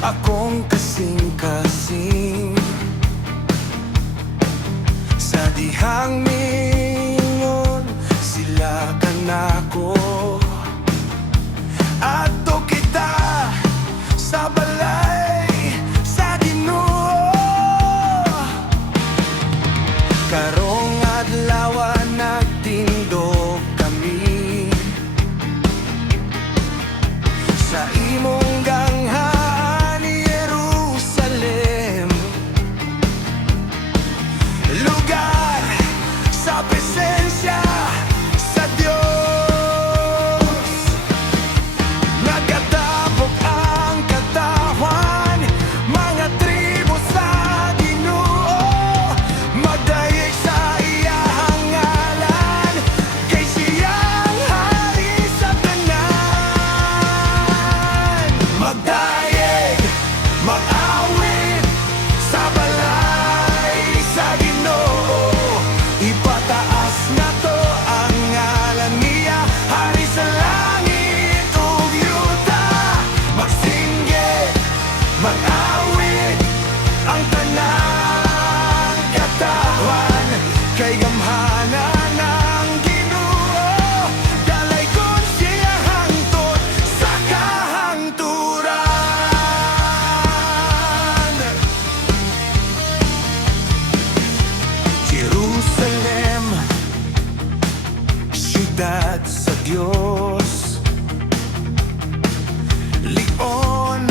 Akong kasing-kasing sa dihang mingon, sila ka nako. Ato kita sa balay sa Ginoo. Karong adlaw nagtindog kami sa imong gangha sa presensya sa Diyos. Nagkatapok ang katawan, mga tribo sa Ginoo. Magdayeg sa iyang ngalan, kay siyang hari sa tanan. Magdayeg, mag-awit sa balay sa Ginoo. Ipataas na to ang ngalan niya, hari sa langit ug yuta. Magsinggit, mag-awit ang tanang katawan, kay gamhanan ng Ginoo. Dalay kon siya hangtod sa kahangturan. Jerusalem, siyudad sa Diyos, lion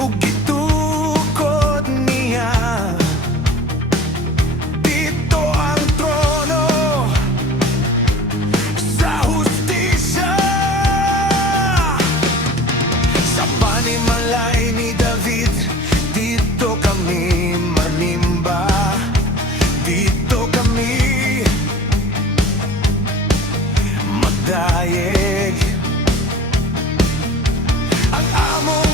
ug gitukod niya. Dito ang trono sa hustisya, sa panimalay ni David. Dito kami manimba, dito kami magdayeg. Ang among